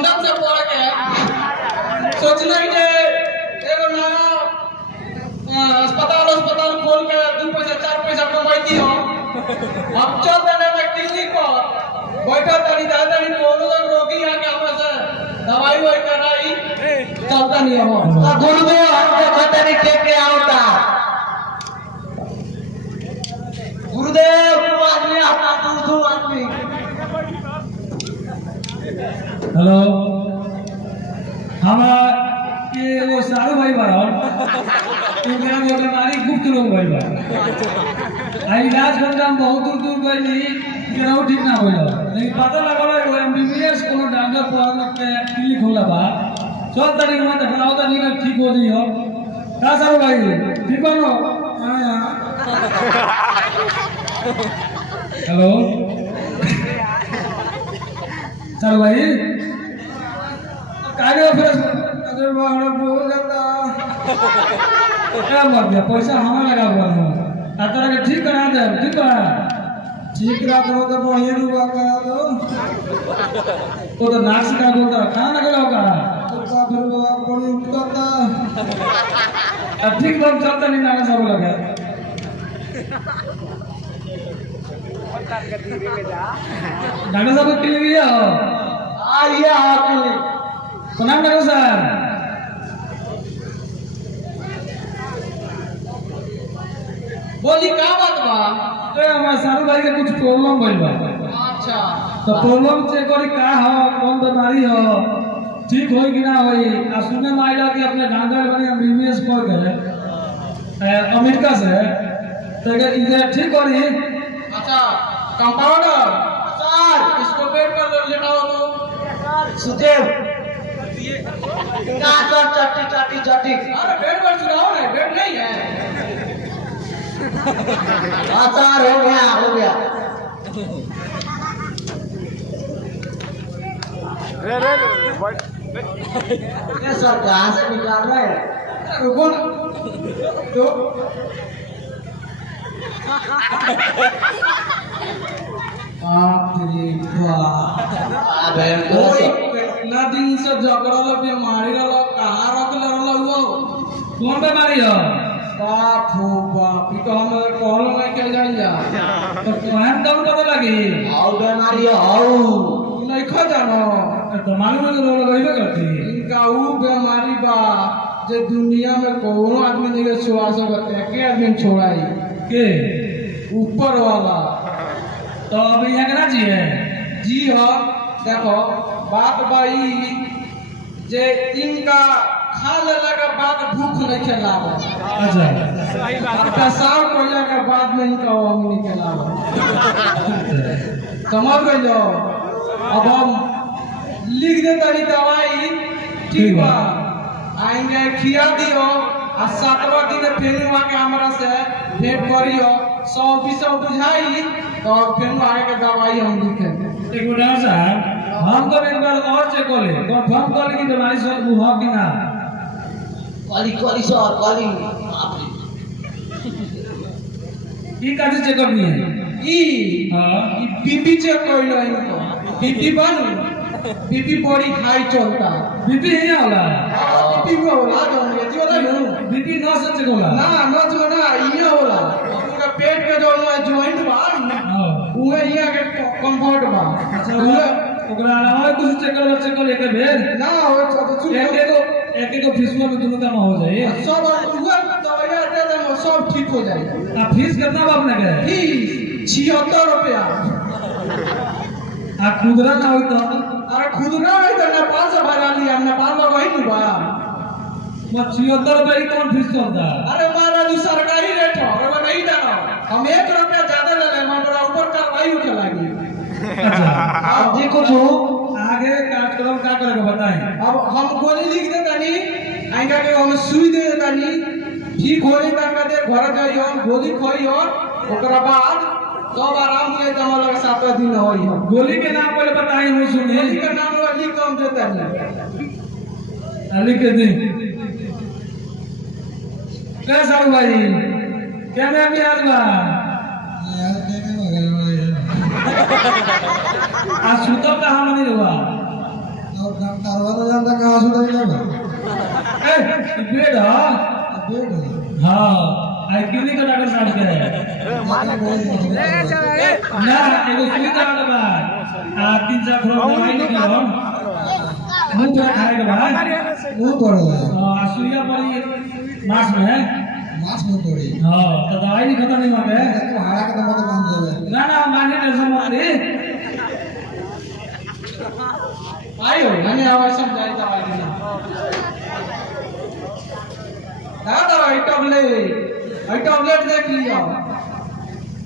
बंधन से पड़ के सोचना ही जे एगो नया अस्पताल खोल के 2 पैसा 4 पैसा कमाई हो। हम चल देने में क्लिनिक पर बैठा तनी दादानी कोनो रोगी आके हमरा से दवाई वही कराई चलता नहीं हो। गुरुदेव हमको खतरी के आवता गुरुदेव तू आदमी अपना तू आदमी। हेलो हम ये वो सारू भाई बारा इनका वो बीमारी गुप्त रोग भाई बा आई इलाज करता हम बहुत दूर दूर गइली केनाऊ ठीक ना होइला लेकिन पता लगल वो एमबीबीएस कोनो डॉक्टर पर के क्लिनिक होला बा सब तरीके में बनाओ तो नहीं ठीक हो जी हो का सारू भाई ठीक हो ना हां हेलो सारू भाई कार्य फिर अरे बाहर बोल जाता क्या मर गया पैसा हमें लगा हुआ है आता के ठीक करा दे ठीक है ठीक करा दो तो बढ़िया रुपया करा दो वो तो नाक से का बोलता कहाँ लगा होगा तो फिर बड़ी उठता ठीक बात चलता नहीं नाक सब लगा डॉक्टर साहब के लिए हो आइए आपके प्रणाम डॉक्टर साहब बोली का बात बा? तो हमारे सारू भाई के कुछ प्रॉब्लम भइल बा अच्छा तो प्रॉब्लम चेक करी का हो कौन बीमारी हो ठीक होई कि ना होई आ सुने में आइला कि अपने गांधर बने एमबीबीएस कर गए अमेरिका से तो इधर ठीक करी अच्छा कंपाउंडर सर इसको बेड पर लेटाओ तो सुदेव ना सर चट्टी अरे बेड पर चुनाव है बेड नहीं है। आचार हो गया ये सर कहाँ से निकाल रहे हैं रुको ना तो कितना दिन से झगड़ल बीमारी रहा कहाँ रख रहा वो कौन बीमारी हो बाप हो बाप ई तो हम कहल नहीं के जाइया तो तुहन दम पता लगी आओ बीमारी आओ नहीं खा जानो तो मालूम है लोग लगइबे करती इनका वो बीमारी बा जे दुनिया में कोनो आदमी नहीं के छोड़ा सकते के आदमी छोड़ाई के ऊपर वाला तो अब यहाँ के ना जी है जी हो देखो बात बाई जे इनका खा लेला के बाद भूख नहीं खेलावा अच्छा पेशाब कोइला के बाद में इनका अंग नहीं खेलावा समझ गए जो अब हम लिख दे तारी दवाई ठीक बा आएंगे खिया दियो आ 7वां दिन फिर वहां के हमरा से भेंट करियो 100 बुझाई तो फिर आगे के दवाई हम लिखे एक डॉक्टर साहब हम तो एक बार और चेक कर ले कंफर्म कर ले कि बीमारी सब हो कि ना कली सर कली ई का चेक करनी है ई हां ई बीपी चेक कइलो इनको बीपी बनू बीपी बड़ी हाई चलता बीपी है होला बीपी को होला जो ये जो ना बीपी न से चेक होला ना जो ना ये होला उनका पेट में जो जॉइंट बा हां उहे यहाँ के कंफर्ट बा अच्छा ओकरा अलावा कुछ चेक कर एक बेर ना हो तो एक को फीस में दोनों काम हो जाए सब उहे दवाई दे दे सब ठीक हो जाए आ फीस कितना बा अपने के फीस 76 रुपया आ खुदरा ना होई तो अरे खुदरा है तो नेपाल से भरा लिया नेपाल में वही नहीं बा 76 रुपए की कौन फीस करता अरे महाराज सरकारी रेट है और वो नहीं जाना हम 1 रुपया ज्यादा ले ले हमारा ऊपर कार्रवाई होके लगी अच्छा अब देखो जो आगे कार्यक्रम क्या करेगा बताएं अब हम गोली लिख देता नहीं आएगा के हम सुई दे देता नहीं ठीक होई तक दे घर जाइयो गोली खोइयो ओकरा बाद सब आराम से जमा लगा 7 दिन होई हो गोली के नाम पहले बताएं हम सुने गोली का नाम है लिख कम देता नहीं अली के दिन क्या साहू भाई क्या नाम याद बा आ सुतब कहाँ मनी रहुआ डॉक्टर वाला जानता कहाँ से दवाई लेगा ए बेड हां बेड हां आई क्लिनिक का डॉक्टर साहब के ना एगो सुई दवा बा आ 3-4 फ्लोर दवाई निकलो मुंह पर खाए के बाद मुंह तोड़ दे सुइया पड़ी मास में मांस मुंह तोड़ी हां तो दवाई नहीं खत्म नहीं मांगे तो हाड़ा के दवा तो काम देवे ना ना माने टेंशन मत ले आयो मैंने आवाज समझाई दवाई देना दादा टैबलेट देख लियो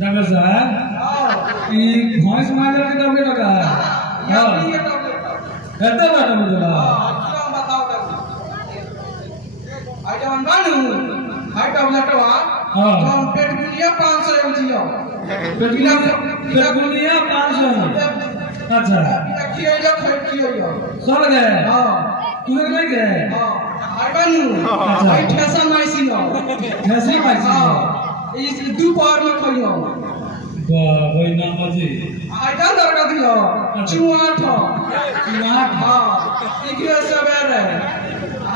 डॉक्टर साहब ई भैंस मारने के टैबलेट का ये हां टैबलेट करते बात मुझे बताओ आई जवन बानू हाई टैबलेट वा हां हम पेट गुलिया 500 एमजी पेटगुलिया 500 अच्छा खियो खियो सब गए हां तू नहीं गए हां आई बानू अच्छा। आई ठेसा माइसिन कैसे पैसे हां इस दोपहर में खइयो वाह भाई नाम जी आई का दरका दियो चुआठ मार हां इके सवेरे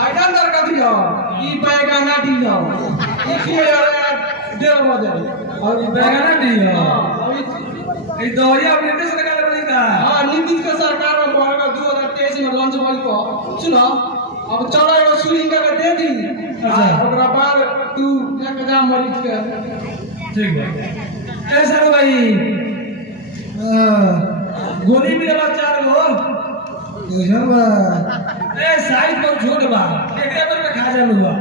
आई का दरका दियो ई बैगना दियो इके 1:30 बजे और बैगना दियो हां ये दवाइयां अपने से निकाल रही था हाँ नीतीश के सरकार में बढ़ेगा 2023 में लॉन्च भइल को सुनो अब चलो एगो सुई के दे दी अच्छा। ओकरा बाद तू एक जा मरीज के ठीक है ए सर भाई गोली मिला 4 गो कैसन बा ए साइज पर छोड़ बा एके बार में खा जालू बा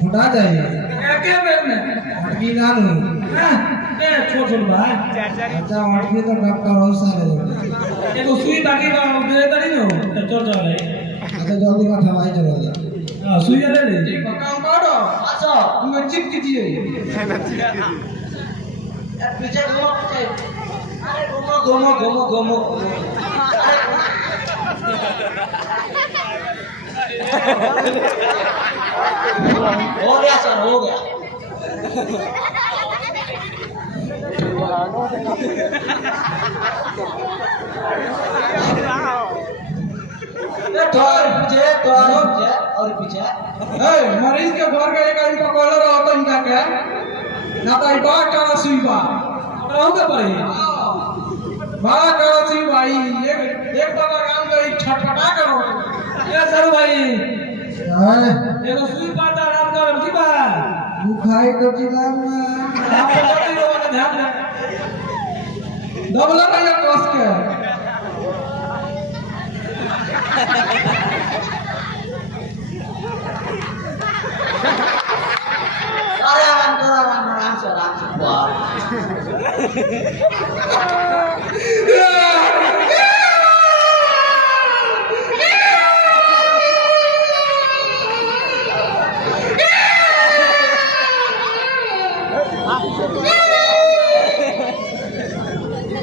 फुटा जाइए एके बार में अटकी ना नु हाँ, ए छोड़ बा अच्छा अटकी तो डॉक्टर हो सारे एगो सुई बाकी बा दे तरी नो तो चल चल अच्छा जल्दी का ठमाई चलो जा हां सुई ले ले ठीक है काम करो अच्छा तुम चिप कीजिए पीछे घूमो पीछे अरे घूमो घूमो घूमो घूमो हो गया सर हो गया और पीछे ए मरीज के घर के एक आदमी पकड़ रहा तो इनका के ना तो ई बात करा सुई बा रहू के पड़ी बात करा सुई भाई एक बार काम कर छटपटा करो ए सर भाई हां एगो सुई पाता आराम कर की बा बुखाई तो जिला में आप जल्दी लोग ध्यान दे दबला भैया कस के आराम से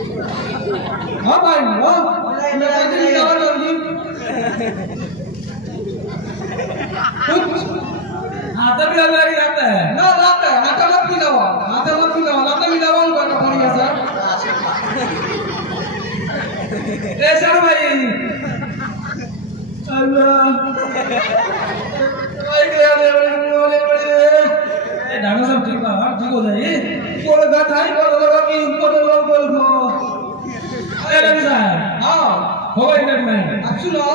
हाँ भाई हाँ जल्दी कुछ हाथ भी लग जाता है ना लाते हाथ मत मिलाओ लाते मिलाओ उनको तो बढ़िया से ए सर भाई अल्लाह भाई के यार बोले बड़े ए डाक्टर साहब ठीक हो जाए बोल गठाई कर लगा कि ऊपर लोग बोल दो ए डाक्टर साहब हां हो गई ट्रीटमेंट अब सुनो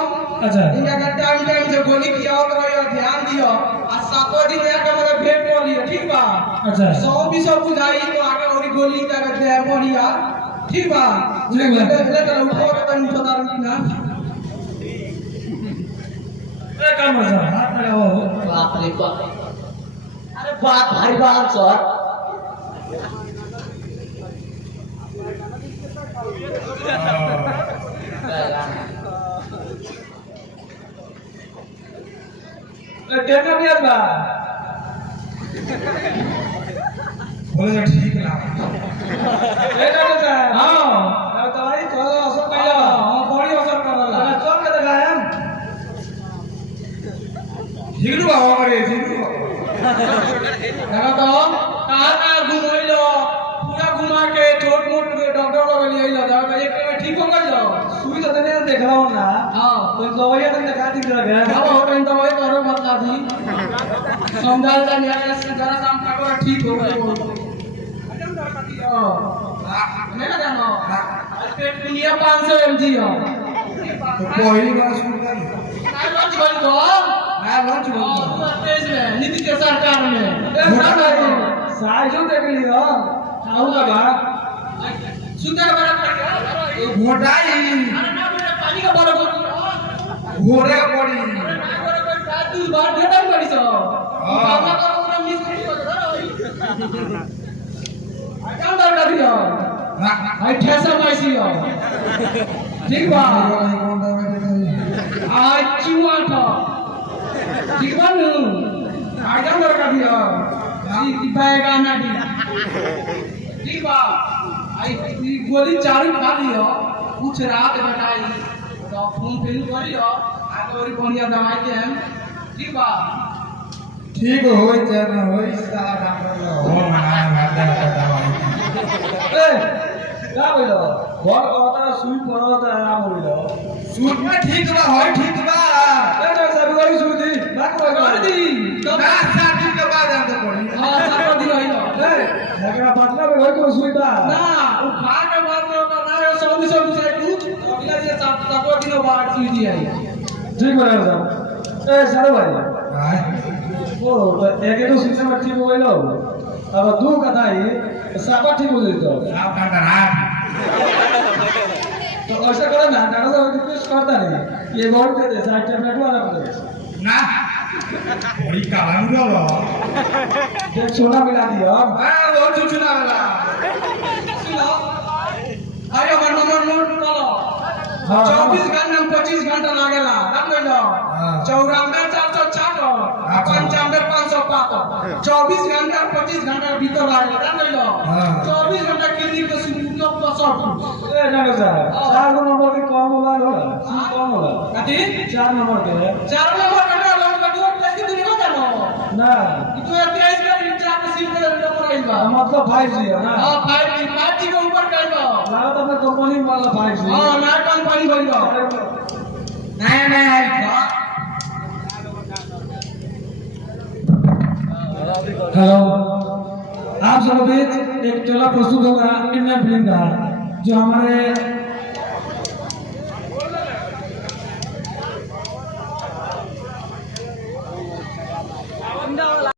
अच्छा इनका का टाइम से गोली खिलाओ करो ध्यान दियो आ 7 दिन आके मेरे भेंट कर लियो ठीक बा अच्छा 100 बुझाई तो आगे और गोली का दे बढ़िया ठीक बा ठीक बा। ले तो उठो के तन उठो तार ना ए काम कर सर हाथ लगाओ बाप रे बाप अरे बात भारी बात सर टेका भी आता बोले तो ठीक ना ए डॉक्टर साहब हां दवाई थोड़ा असर कइला हां बड़ी असर करला अरे चल के दिखाएं हिगलू बाबा करे हिगलू ना तो कहां ना घुमइलो माथा घुमा के छोट मोट डॉक्टर लोग लिए लगा एक में ठीक हो गई जाओ सुई तो देने देख रहा हूँ ना हां तो दवाइयाँ तो दिखा दी जरा अब हो रहा तो वही करो बता दी समझाल का नहीं आगे जरा काम करो ठीक हो गई नहीं जानो पेट दुनिया 500 mg हो पहली बार सुन कर ना लॉन्च बंद दो मैं लॉन्च बोलता तेज में नीति के सरकार में साइजो देख लियो आऊ का बा सुंदर बड़ा करके मोटाई अरे ना बेटा पानी का बड़ा कर घोड़े पड़ी तू बात देता बड़ी सो हां बाबा का पूरा मिस कर क्या दर कर दियो भाई ठेसा पैसी हो ठीक बा आज चुआ था ठीक बा नु आज दर कर दियो जी पाएगा ना दी ठीक बा आई गोली चालू खा लियो कुछ रात बताई तो फोन पे करियो आगे और बढ़िया दवाई के हम ठीक बा ठीक होई चाहे ना होई साला डॉक्टर हो मना मारदा दवाई ए का बोलो घर कहता सुई पड़ता आराम होइलो सूट में ठीक बा होई ठीक बा ए डॉक्टर साहब कोई सुई दी बात कर दी तो ना 7 दिन के बाद आते पड़ी हां 7 दिन होइलो ए एकरा पटना में कोई कोई सुई बा ना वो खा के बाद में ना रे सौ से कुछ अगला ये 7 दिन बाद सुई दी आई ठीक बा साहब ए सारो भाई हां ओ एक तो शिक्षा में ठीक हो गइलो अब दू कथा ही सापा ठीक हो जइतो आप का रात तो ऐसा करो ना डॉक्टर साहब रिक्वेस्ट करता नहीं ये बोल दे दे साइड टैबलेट वाला को दे ना बड़ी काला मुड़ा देख सोना मिला दियो हां वो चुचुना वाला सुनो आयो मन नोट करो 24 घंटा 25 घंटा लागेला रात लइलो 94 466 95 505 24 घंटा 25 घंटा भीतर लागेला रात लइलो 24 घंटा क्लिनिक के उपयोग कर सब ए डॉक्टर साहब 4 नंबर के कम मोबाइल होला कम होला कथि 4 नंबर के 4 नंबर का लोग का दूर कैसे दूर हो जानो ना तू 23 का रिचार्ज सीट पे नंबर आइल बा मतलब 5G है ना हां 5G के ऊपर कइल बा लागत अपने कंपनी वाला 5G हां ना कंपनी भइल बा नया नया आई हेलो आप सब बीच एक चोला प्रस्तुत होगा इंडियन फिल्म का जो हमारे